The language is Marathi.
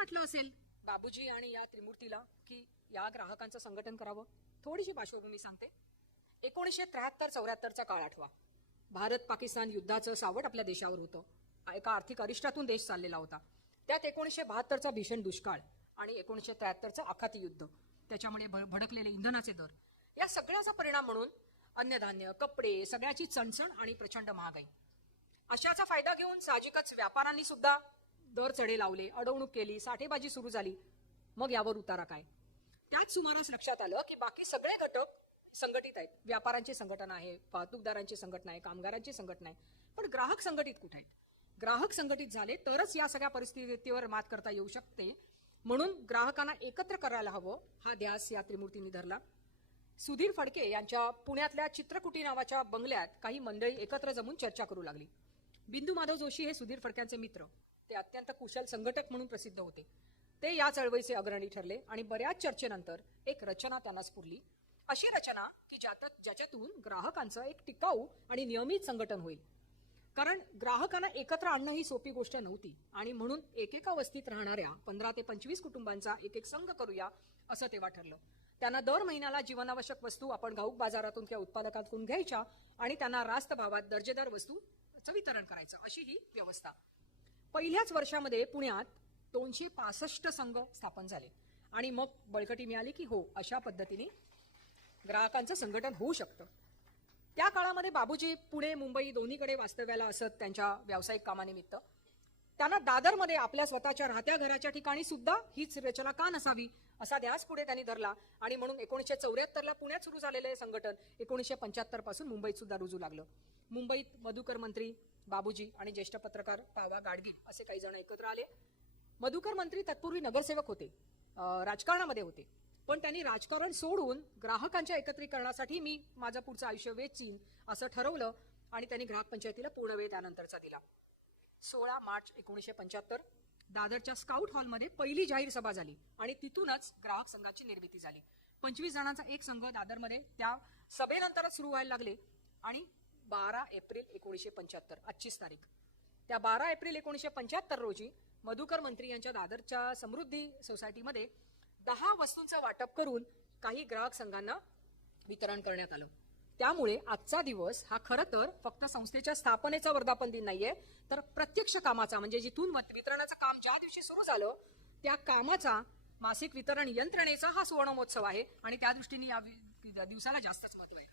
वाटलं असेल बाबूजी आणि या त्रिमूर्तीला की या ग्राहकांचं संघटन करावं? थोडीशी पार्श्वभूमी सांगते. 1973-74चा काळ आठवा. भारत पाकिस्तान युद्धाचं सावट आपल्या देशावर होतं. एका आर्थिक अरिष्टातून देश चाललेला होता. त्यात 1972चा भीषण दुष्काळ आणि 1973चं आखाती युद्ध, त्याच्यामुळे भडकलेले इंधनाचे दर, या सगळ्याचा परिणाम म्हणून अन्नधान्य, कपडे सगळ्याची चणचण आणि प्रचंड महागाई. अशाचा फायदा घेऊन साहजिकच व्यापाऱ्यांनी सुद्धा दर चढे लावले, अडवणूक केली, साठेबाजी सुरू झाली. मग यावर उतारा काय? त्याच सुमारास लक्षात आलं की बाकी सगळे घटक संघटित आहेत. व्यापाऱ्यांची संघटना आहे, वाहतूकदारांची संघटना आहे, कामगारांची संघटना आहे, पण ग्राहक संघटित कुठे आहेत? ग्राहक संघटित झाले तरच या सगळ्या परिस्थितीवर मात करता येऊ शकते. म्हणून ग्राहकांना एकत्र करायला हवं, हा ध्यास या त्रिमूर्तींनी धरला. सुधीर फडके यांच्या पुण्यातल्या चित्रकुटी नावाच्या बंगल्यात काही मंडळी एकत्र जमून चर्चा करू लागली. बिंदू माधव जोशी हे सुधीर फडक्यांचे मित्र. ते अत्यंत कुशल संघटक म्हणून प्रसिद्ध होते. ते या चळवळीचे अग्रणी ठरले आणि बऱ्याच चर्चेनंतर एक रचना त्यांना स्फुरली. अशी रचना की ज्याच्यातून ग्राहकांचं एक टिकाऊ आणि नियमित संघटन होईल. कारण ग्राहकांना एकत्र आणणं ही सोपी गोष्ट नव्हती आणि म्हणून एकेका वस्तीत राहणाऱ्या 15 ते 25 कुटुंबांचा एक संघ करूया असं तेव्हा ठरलं. त्यांना दर महिन्याला जीवनावश्यक वस्तू आपण घाऊक बाजारातून किंवा उत्पादकांकडून घ्यायच्या आणि त्यांना रास्त भावात दर्जेदार वस्तूचं वितरण करायचं, अशी ही व्यवस्था. पहिल्याच वर्षामध्ये पुण्यात 265 संघ स्थापन झाले आणि मग बळकटी मिळाली की हो, अशा पद्धतीने ग्राहकांचं संघटन होऊ शकतं. त्या काळामध्ये बाबूजी पुणे मुंबई दोन्हीकडे वास्तव्याला असत त्यांच्या व्यावसायिक कामानिमित्त. त्यांना दादरमध्ये आपल्या स्वतःच्या राहत्या घराच्या ठिकाणी सुद्धा हीच रचना का नसावी असा ध्यास पुढे त्यांनी धरला आणि म्हणून 1974ला पुण्यात सुरू झालेले संघटन 1975 पासून मुंबईत सुद्धा रुजू लागलं. मुंबईत मधुकर मंत्री, बाबूजी आणि ज्येष्ठ पत्रकार पावा गाडगीळ असे काही जण एकत्र आले. मधुकर मंत्री तत्पूर्वी नगरसेवक होते, राजकारणामध्ये होते, पण त्यांनी राजकारण सोडून ग्राहकांच्या एकत्रीकरणासाठी मी माझं पुढचं आयुष्य वेचीन असं ठरवलं आणि त्यांनी ग्राहक पंचायतीला पूर्ण वेळ त्यानंतरचा दिला. 16 मार्च 1975 दादरच्या स्काउट हॉलमध्ये पहिली जाहीर सभा झाली आणि तिथूनच ग्राहक संघाची निर्मिती झाली. 25 जणांचा एक संघ दादरमध्ये त्या सभेनंतरच सुरू व्हायला लागले आणि 12 एप्रिल 1975 आजचीच तारीख, त्या 12 एप्रिल 1975 रोजी मधुकर मंत्री यांच्या दादरच्या समृद्धी सोसायटीमध्ये 10 वस्तूंचं वाटप करून काही ग्राहक संघांना वितरण करण्यात आलं. त्यामुळे आजचा दिवस हा खरं तर फक्त संस्थेच्या स्थापनेचा वर्धापन दिन नाहीये, तर प्रत्यक्ष कामाचा, म्हणजे जिथून वितरणाचं काम ज्या दिवशी सुरू झालं त्या कामाचा, मासिक वितरण यंत्रणेचा हा सुवर्ण महोत्सव आहे आणि त्या दृष्टीने या दिवसाला जास्तच महत्व आहे.